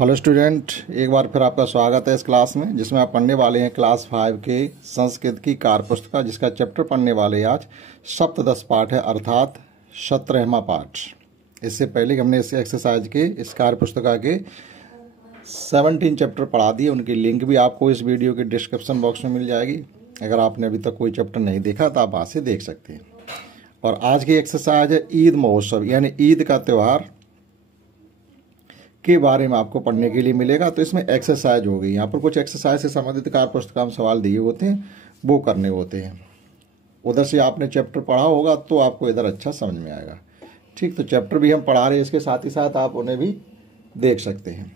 Hello student, एक बार फिर आपका स्वागत है इस क्लास में जिसमें आप पढ़ने वाले हैं क्लास 5 के संस्कृत की कार्य पुस्तिका, जिसका चैप्टर पढ़ने वाले आज सप्तदश पाठ है, अर्थात 17वां पाठ। इससे पहले हमने इस एक्सरसाइज के इस कार्य पुस्तिका के 17 चैप्टर पढ़ा दिए। उनकी लिंक भी आपको इस वीडियो के डिस्क्रिप्शन बॉक्स में मिल जाएगी। अगर आपने अभी तक कोई चैप्टर नहीं देखा तो आप वहाँ से देख सकते हैं। और आज की एक्सरसाइज है ईद महोत्सव, यानी ईद का त्यौहार के बारे में आपको पढ़ने के लिए मिलेगा। तो इसमें एक्सरसाइज होगी, यहाँ पर कुछ एक्सरसाइज से संबंधित कार्य पुस्तिका में सवाल दिए होते हैं, वो करने होते हैं। उधर से आपने चैप्टर पढ़ा होगा तो आपको इधर अच्छा समझ में आएगा। ठीक, तो चैप्टर भी हम पढ़ा रहे हैं, इसके साथ ही साथ आप उन्हें भी देख सकते हैं।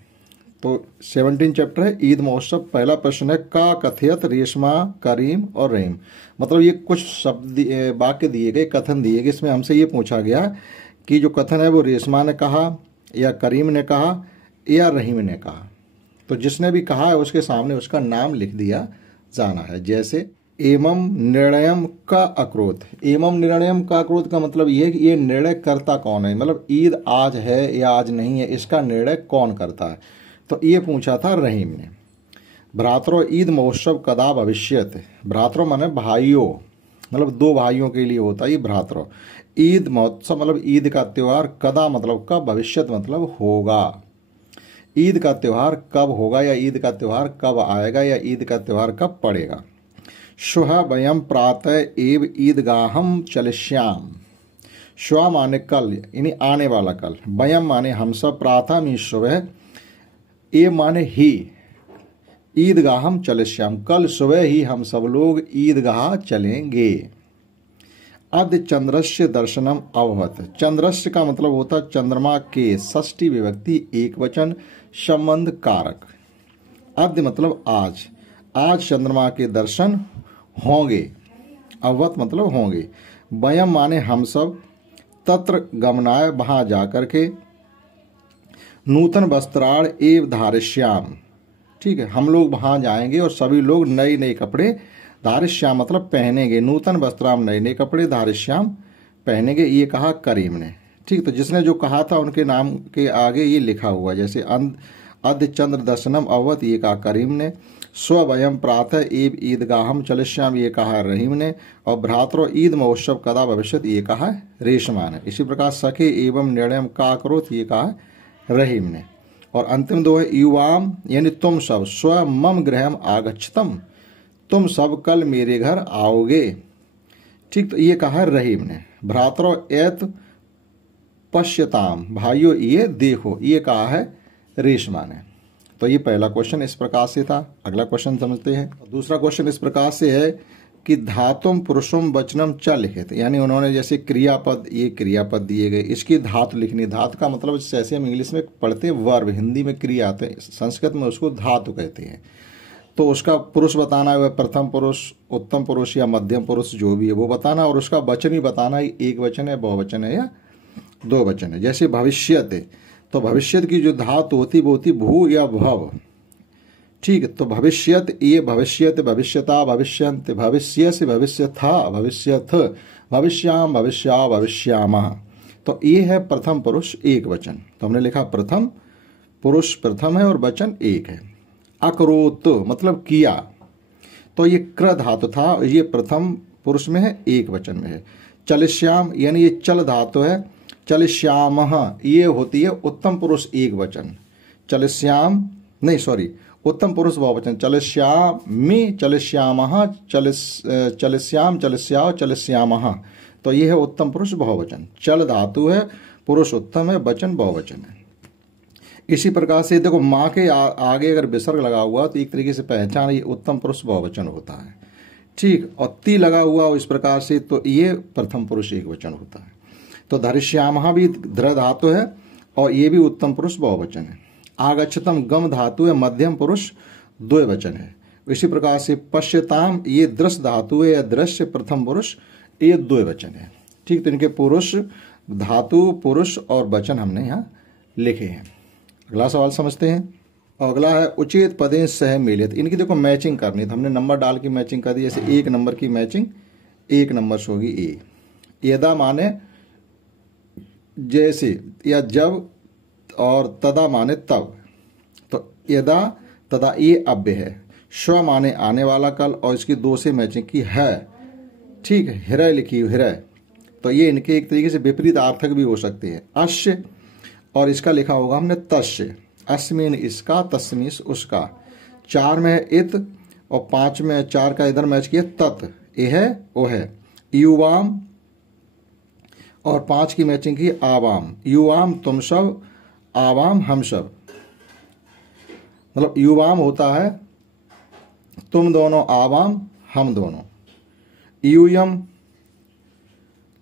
तो 17 चैप्टर है ईद महोत्सव। पहला प्रश्न है का कथयत रेशमा करीम और रहीम। मतलब ये कुछ शब्द वाक्य दिए गए, कथन दिए गए। इसमें हमसे ये पूछा गया कि जो कथन है वो रेशमा ने कहा या करीम ने कहा या रहीम ने कहा। तो जिसने भी कहा है उसके सामने उसका नाम लिख दिया जाना है। जैसे एवं निर्णयम का अक्रोध। एवं निर्णयम का अक्रोध का मतलब ये कि ये निर्णय करता कौन है, मतलब ईद आज है या आज नहीं है, इसका निर्णय कौन करता है। तो ये पूछा था रहीम ने। भ्रातरो ईद महोत्सव कदा भविष्यत। भ्रातरो माने भाइयों, मतलब दो भाइयों के लिए होता है ये भ्रातरो। ईद महोत्सव मतलब ईद का त्यौहार, कदा मतलब कब, भविष्यत मतलब होगा। ईद का त्यौहार कब होगा या ईद का त्यौहार कब आएगा या ईद का त्यौहार कब पड़ेगा। श्वः वयं प्रातः एव ईदगाहं चलिष्याम। श्वः माने कल, यानी आने वाला कल। वयं माने हम सब, प्रातः मीन सुबह, एव माने ही, ईदगाहं चलिष्याम कल सुबह ही हम सब लोग ईदगाह चलेंगे। अद्य चंद्रस्य दर्शनम अभवत। चंद्रस्य का मतलब होता है चंद्रमा के, षष्ठी विभक्ति एक वचन, संबंध कारक। अद्य मतलब आज, आज चंद्रमा के दर्शन होंगे। अभवत मतलब होंगे। वयम माने हम सब, तत्र गमनाय वहां जाकर के, नूतन वस्त्राण एव धारिष्याम। ठीक है, हम लोग वहां जाएंगे और सभी लोग नए नए कपड़े, धारिष्याम मतलब पहनेंगे, नूतन वस्त्राम नए नए कपड़े, धारिष्याम पहनेंगे। ये कहा करीम ने। ठीक, तो जिसने जो कहा था उनके नाम के आगे ये लिखा हुआ, जैसे अद्य चंद्र दर्शनम अवत, ये कहा करीम ने। स्व वयम प्रातः एव ईदगाहम चलिष्याम, ये कहा रहीम ने। और भ्रातरो ईद महोत्सव कदा भविष्यत, ये कहा रेशमा ने। इसी प्रकार सखे एवं निर्णयम का करोत, ये कहा रहीम ने। और अंतिम दो है युवाम, यानी तुम सब, स्व मम गृहम आगच्छतम, तुम सब कल मेरे घर आओगे। ठीक, तो ये कहा रहीम ने। भ्रातरो एत पश्यताम, भाइयों ये देखो, ये कहा है रेशमा ने। तो ये पहला क्वेश्चन इस प्रकार से था। अगला क्वेश्चन समझते हैं। दूसरा क्वेश्चन इस प्रकार से है कि धातुम पुरुषम वचनम च लिखित, यानी उन्होंने जैसे क्रियापद, ये क्रियापद दिए गए, इसकी धातु लिखनी। धातु का मतलब जैसे हम इंग्लिश में पढ़ते हैं वर्ब, हिंदी में क्रिया आते हैं, संस्कृत में उसको धातु कहते हैं। तो उसका पुरुष बताना है, वह प्रथम पुरुष, उत्तम पुरुष या मध्यम पुरुष जो भी है वो बताना, और उसका वचन ही बताना है, एक वचन है, बहुवचन है या दो वचन है। जैसे भविष्यत है, तो भविष्यत की जो धातु होती वो होती भू या भव। ठीक है, तो भविष्यत, ये भविष्यत, भविष्यता, भविष्यंत, भविष्य से भविष्य था, भविष्यथ, भविष्याम, भविष्या, भविष्यामः। तो ये है प्रथम पुरुष एक वचन। तो हमने लिखा प्रथम पुरुष प्रथम है और वचन एक है। अकरोत मतलब किया, तो ये क्र धातु था, ये प्रथम पुरुष में है, एक वचन में है। चलिष्याम यानी ये चल धातु है, चलिष्यामः ये होती है उत्तम पुरुष एक वचन। चलिष्याम नहीं, सॉरी, उत्तम पुरुष बहुवचन। चलिष्यामि, चलिष्यामः, चलिष्याम, चलिष्याओ, चलिष्यामः। तो ये है उत्तम पुरुष बहुवचन। चल धातु है, पुरुष उत्तम है, वचन बहुवचन है। इसी प्रकार से देखो, माँ के आगे अगर विसर्ग लगा हुआ तो एक तरीके से पहचान, ये उत्तम पुरुष बहुवचन होता है। ठीक, और ती लगा हुआ इस प्रकार से तो ये प्रथम पुरुष एक वचन होता है। तो धरिष्यामः भी ध्र धातु है और ये भी उत्तम पुरुष बहुवचन है। आगच्छतम गम धातु है, मध्यम पुरुष द्विवचन है। इसी प्रकार से पश्यताम ये दृश्य धातु है या दृश्य, प्रथम पुरुष, ये द्विवचन है। ठीक, तो इनके पुरुष, धातु, पुरुष और वचन हमने यहाँ लिखे हैं। अगला सवाल समझते हैं। अगला है उचित पदें सह मिलित। इनकी देखो मैचिंग करनी, तो हमने नंबर डाल की मैचिंग कर दी। जैसे एक नंबर की मैचिंग, एक नंबर से होगी ए। यदा माने जैसे या जब, और तदा माने तब। तो यदा तदा ये अव्य है, स्व माने आने वाला कल और इसकी दो से मैचिंग की है, ठीक है। हृदय लिखी हुई हृदय, तो ये इनके एक तरीके से विपरीत अर्थक भी हो सकते हैं। अश्य और इसका लिखा होगा हमने तस्य, अस्मिन इसका, तस्मिस उसका। 4 में है इत और 5 में 4 का इधर मैच किया तत्, ये है वो है। युवाम और 5 की मैचिंग की आवाम, युवाम तुम सब, आवाम हम सब। मतलब युवाम होता है तुम दोनों, आवाम हम दोनों। यूयम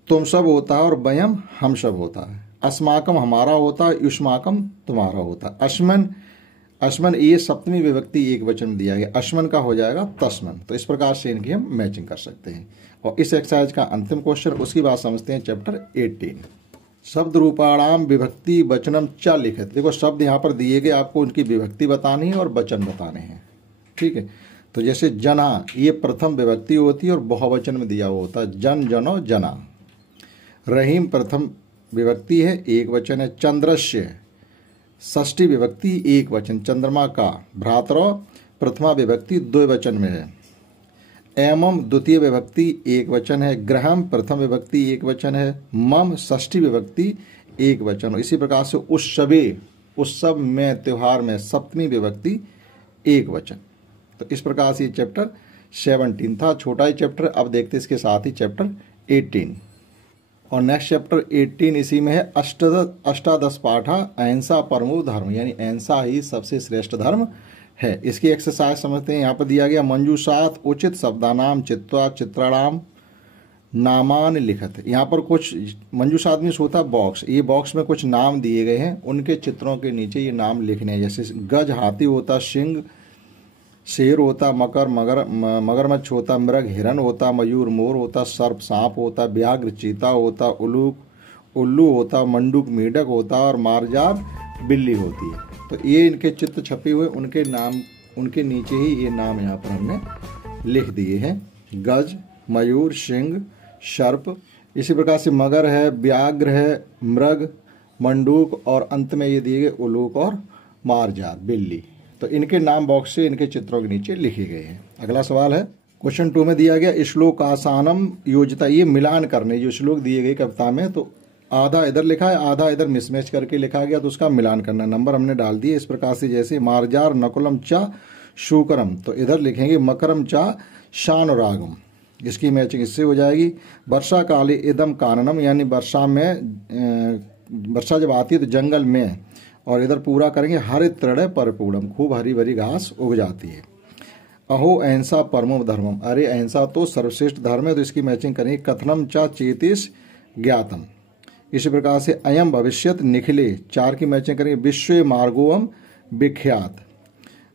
तुम सब होता है और वयम हम सब होता है। अस्माकम हमारा होता है, युष्माकम तुम्हारा होता है। अश्मन, अश्मन ये सप्तमी विभक्ति एक वचन में दिया गया, अश्मन का हो जाएगा तस्मन। तो इस प्रकार से इनकी हम मैचिंग कर सकते हैं। और इस एक्सरसाइज का अंतिम क्वेश्चन, उसकी बात समझते हैं चैप्टर 18। शब्द रूपाणाम विभक्ति वचनम च लिखित। देखो शब्द यहाँ पर दिए गए, आपको उनकी विभक्ति बतानी है और वचन बताने हैं, ठीक है। तो जैसे जना, ये प्रथम विभक्ति होती है और बहुवचन में दिया हुआ होता है, जन जनो जना। रहीम प्रथम विभक्ति है, एक वचन है। चंद्रस्य षष्ठी विभक्ति एक वचन, चंद्रमा का। भ्रातरो प्रथमा विभक्ति द्विवचन में है। एवं द्वितीय विभक्ति एक वचन है। ग्रहम प्रथम विभक्ति एक वचन है। मम षष्ठी विभक्ति एक वचन। इसी प्रकार से उत्सवे, उत्सव में, त्योहार में सप्तमी विभक्ति एक वचन। तो इस प्रकार से चैप्टर 17 था, छोटा ही चैप्टर। अब देखते इसके साथ ही चैप्टर 18 और नेक्स्ट चैप्टर 18 इसी में है। अष्टादश पाठा अहिंसा परमो धर्म, यानी अहिंसा ही सबसे श्रेष्ठ धर्म है। इसकी एक्सरसाइज समझते हैं। यहाँ पर दिया गया मंजूषात उचित शब्दानाम चित्वा चित्राणाम नामान लिखत। यहाँ पर कुछ मंजूषात में होता है बॉक्स, ये बॉक्स में कुछ नाम दिए गए हैं, उनके चित्रों के नीचे ये नाम लिखने हैं। जैसे गज हाथी होता, सिंह शेर होता, मकर मगरमच्छ होता, मृग हिरन होता, मयूर मोर होता, सर्प सांप होता, व्याघ्र चीता होता, उल्लूक उल्लू होता, मंडूक मेढक होता और मारजार बिल्ली होती है। तो ये इनके चित्र छपे हुए, उनके नाम, उनके नीचे ही ये नाम यहाँ पर हमने लिख दिए हैं। गज, मयूर, सिंह, सर्प, इसी प्रकार से मगर है, व्याघ्र है, मृग, मंडूक और अंत में ये दिए गए उल्लूक और मारजार बिल्ली। तो इनके नाम बॉक्स से इनके चित्रों के नीचे लिखे गए हैं। अगला सवाल है क्वेश्चन 2 में दिया गया श्लोक आसानम योजिता, ये मिलान करने जो श्लोक दिए गए कविता में, तो आधा इधर लिखा है, आधा इधर मिसमैच करके लिखा गया, तो उसका मिलान करना। नंबर हमने डाल दिए इस प्रकार से, जैसे मारजार नकुलम चा शुकरम, तो इधर लिखेंगे मकरम चा शानुरागम, इसकी मैचिंग इससे हो जाएगी। वर्षा काले इदम काननम, यानी वर्षा में, वर्षा जब आती है तो जंगल में, और इधर पूरा करेंगे हरित तृण परिपूर्णम, खूब हरी भरी घास उग जाती है। अहो अहिंसा परमो धर्मम, अरे अहिंसा तो सर्वश्रेष्ठ धर्म है, तो इसकी मैचिंग करेंगे कथनम चा चेतिस ज्ञातम। इसी प्रकार से अयम भविष्यत निखिले, 4 की मैचिंग करेंगे विश्व मार्गोम विख्यात।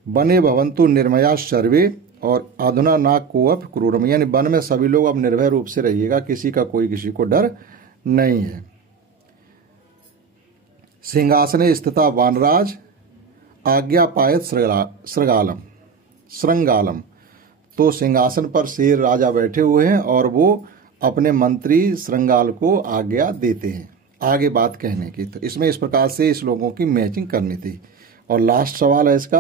बने भवंतु निर्मया सर्वे और अधुना ना कोअप क्रूरम, यानी वन में सभी लोग अब निर्भय रूप से रहिएगा, किसी का कोई किसी को डर नहीं है। सिंहासने स्थिता वानराज आज्ञा पायत श्रृंगालम, श्रृंगालम, तो सिंहासन पर शेर राजा बैठे हुए हैं और वो अपने मंत्री श्रृंगाल को आज्ञा देते हैं आगे बात कहने की। तो इसमें इस प्रकार से इस लोगों की मैचिंग करनी थी। और लास्ट सवाल है इसका,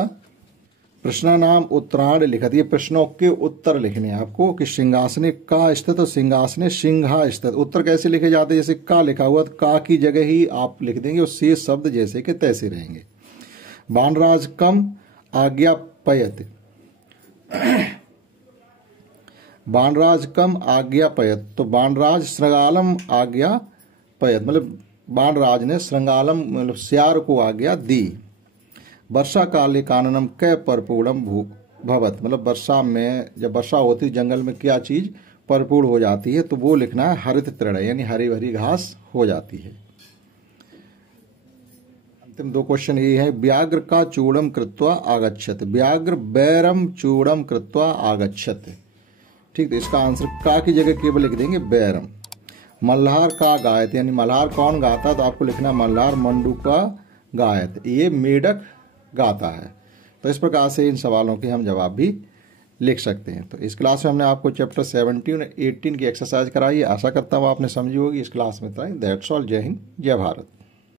प्रश्नानाम उत्तरायण लिखा, ये प्रश्नों के उत्तर लिखने हैं आपको कि सिंहासने का स्थित, सिंहासने सिंहा स्थित, उत्तर कैसे लिखे जाते हैं, जैसे का लिखा हुआ तो का की जगह ही आप लिख देंगे और शेष शब्द जैसे के तैसे रहेंगे। बानराज कम आज्ञा पयत, बानराज कम आज्ञा पयत, तो बानराज श्रृंगालम आज्ञा पयत, मतलब बानराज ने श्रृंगालम मतलब श्यार को आज्ञा दी। वर्षा काले काननम कै परपूर्णम भवत, मतलब वर्षा में जब वर्षा होती जंगल में क्या चीज परिपूर्ण हो जाती है, तो वो लिखना है हरित तृण, यानी हरी भरी घास हो जाती है। अंतिम 2 क्वेश्चन ये है, व्याघ्र का चूड़म कृत्वा आगच्छत, व्याघ्र बैरम चूड़म कृत्वा आगच्छत, ठीक। तो इसका आंसर का की जगह केवल लिख देंगे बैरम। मल्हार का गायत, यानी मल्हार कौन गाता, तो आपको लिखना मल्हार मंडू का गायत, ये मेढक गाता है। तो इस प्रकार से इन सवालों के हम जवाब भी लिख सकते हैं। तो इस क्लास में हमने आपको चैप्टर 17 और 18 की एक्सरसाइज कराई है। आशा करता हूँ आपने समझी होगी। इस क्लास में इतना ही। That's all. जय हिंद, जय भारत।